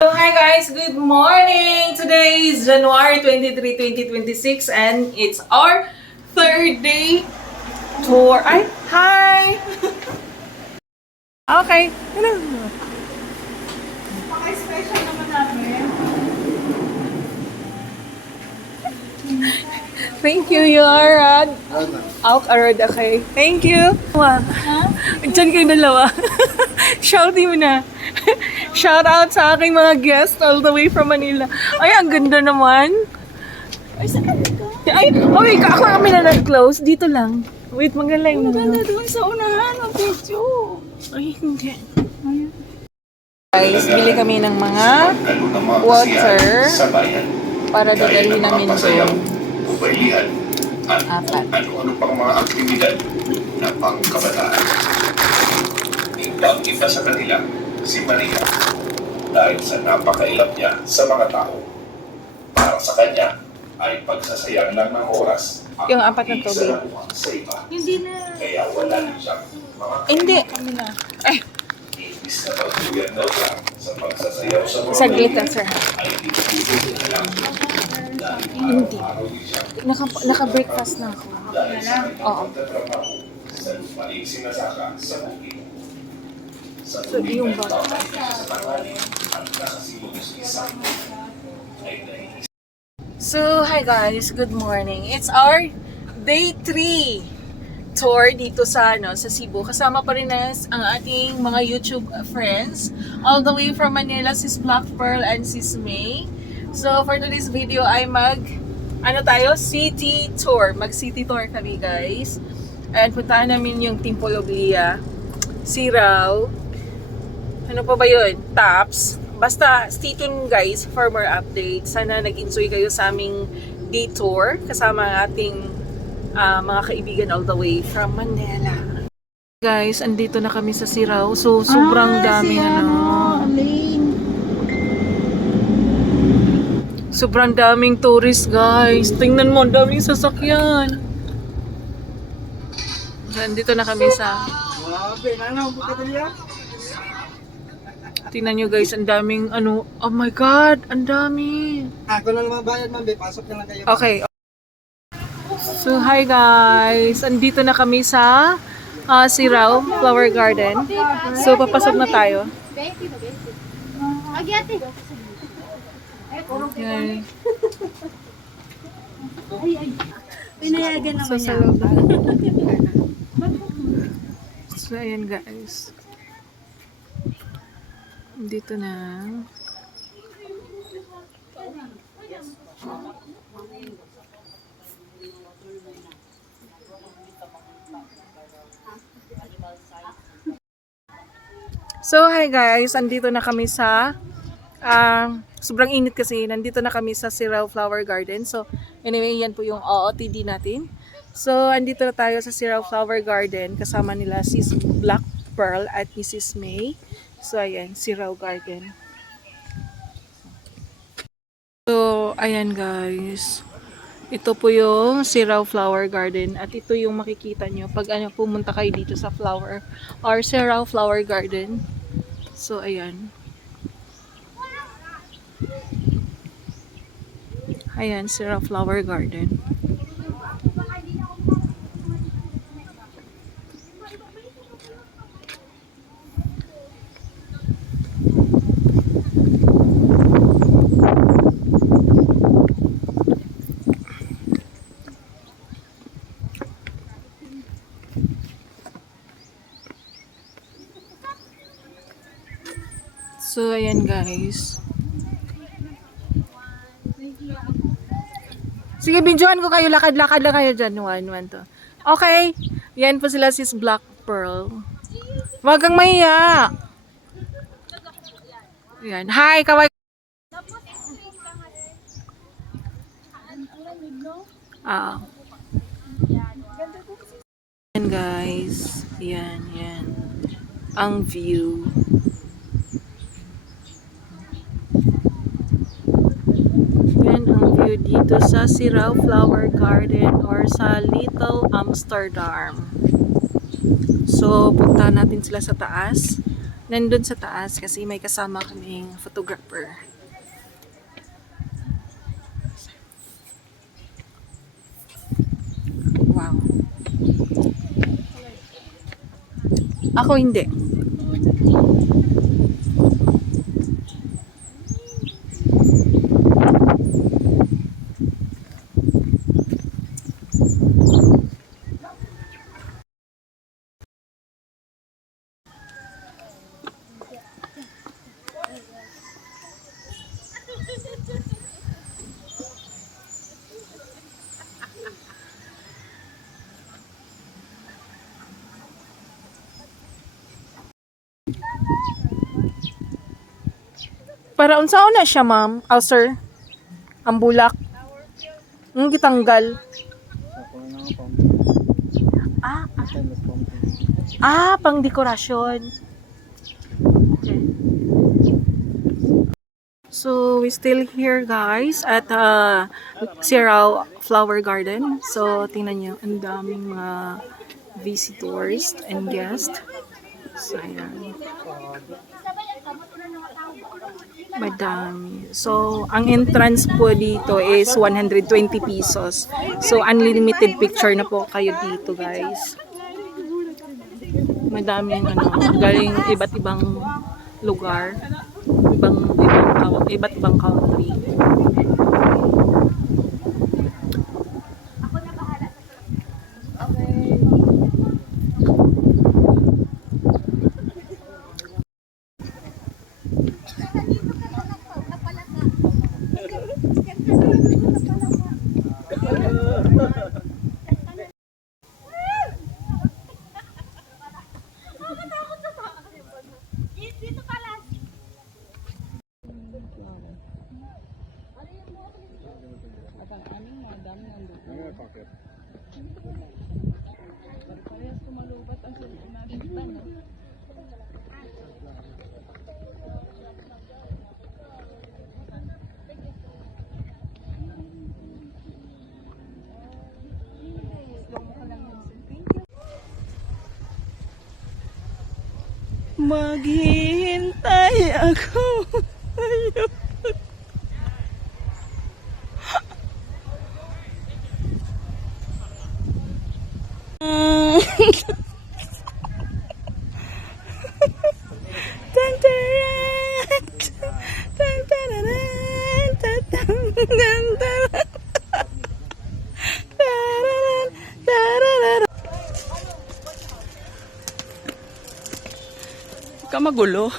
So hi guys, good morning! Today is January 23, 2026 and it's our third day tour. Ay, hi! Okay. Paka-special naman namin. Thank you, Yara. Out arad, okay. Thank you. Wow. Diyan kayong dalawa. Shouty mo na. Shout out sa aking mga guests all the way from Manila. Ay, ang ganda naman. Ay, saan ka dito? Ay, okay, ako kami na nag-close. Dito lang. Wait, magaling Ang na. ganda doon sa unahan ng video. Ay, hindi. Guys, bili kami ng mga water para dadalhin namin doon. At ano-ano pang mga aktibidad na pangkabataan. Ang isa sa kanila, si Maria, dahil sa napakailap niya sa mga tao. Para sa kanya, ay pagsasayang lang ng oras ang Yung apat na tubig. pakikisalubong sa iba. Hindi na. Kaya wala rin siyang mga Hindi. Kami na. Ay, imbis na pagtuyag daw lang sa pagsasayaw sa mga saglit lang, sir. ay tinutulog na lang dahil Hindi. araw-araw din siya Naka-breakfast na ako. dahil sa Oo. pagtatrabaho sa lupaing sinasaka sa bukid. Sa So, yung ba? sa tanghali at nakasilong sa isang ay naiisip. So, hi guys. Good morning. It's our day 3 tour dito sa Cebu. Kasama pa rin ang ating mga YouTube friends all the way from Manila, sis Black Pearl and sis May. So, for today's video ay city tour. Mag-city tour kami, guys. And puntahan namin yung Timpologlia, Siraw, ano pa ba yun? Taps. Basta, stay tuned guys for more updates. Sana nag-enjoy kayo sa aming day tour kasama ang ating mga kaibigan all the way from Manila. Guys, andito na kami sa Siraw. So, sobrang dami Alain. Sobrang daming tourist guys. Tingnan mo, ang daming sasakyan. Nandito na kami sa... Tingnan nyo guys, ang daming oh my god, ang dami. Ako na naman bayad, ma'am. Pasok na lang kayo. Okay. So, hi guys. Andito na kami sa Siraw Flower Garden. So, papasok na tayo. Yan. Pinayagan So, naman sa niya. loob na. So, ayan guys. Dito na. So, hi guys. Andito na kami sa sobrang init kasi. Nandito na kami sa Siraw Flower Garden. So, anyway, yan po yung OOTD natin. So, andito na tayo sa Siraw Flower Garden. Kasama nila sis Black Pearl at Mrs. May. So, ayan, Siraw Garden. So, ayan guys. Ito po yung Siraw Flower Garden. At ito yung makikita nyo pag pumunta kayo dito sa Flower or Siraw Flower Garden. So, ayan. Ayan, Siraw Flower Garden. So, ayan guys. Sige, binjoan ko kayo. Lakad-lakad lang kayo dyan. One, to. Okay. Yan po sila sis Black Pearl. Wag kang mahiya. Yan. Hi, kaway. Yan guys. Yan. Ang view. Yan ang view dito sa Siraw Flower Garden or sa Little Amsterdam. So, punta natin sila sa taas. nandun sa taas kasi may kasama kaming photographer. Wow. Ako hindi. Para unsaon na siya, ma'am? Sir? Ang bulak. Ang gitanggal. Pang dekorasyon. Okay. So, we still here guys at Sierra Flower Garden. So, tingnan nyo, ang daming mga visitors and guests. So, ayan. Madami. So, ang entrance po dito is 120 pesos. So, unlimited picture na po kayo dito, guys. Madami ang galing iba't ibang lugar, iba't ibang country. Maghihintay ako. Ayun. Ka magulo.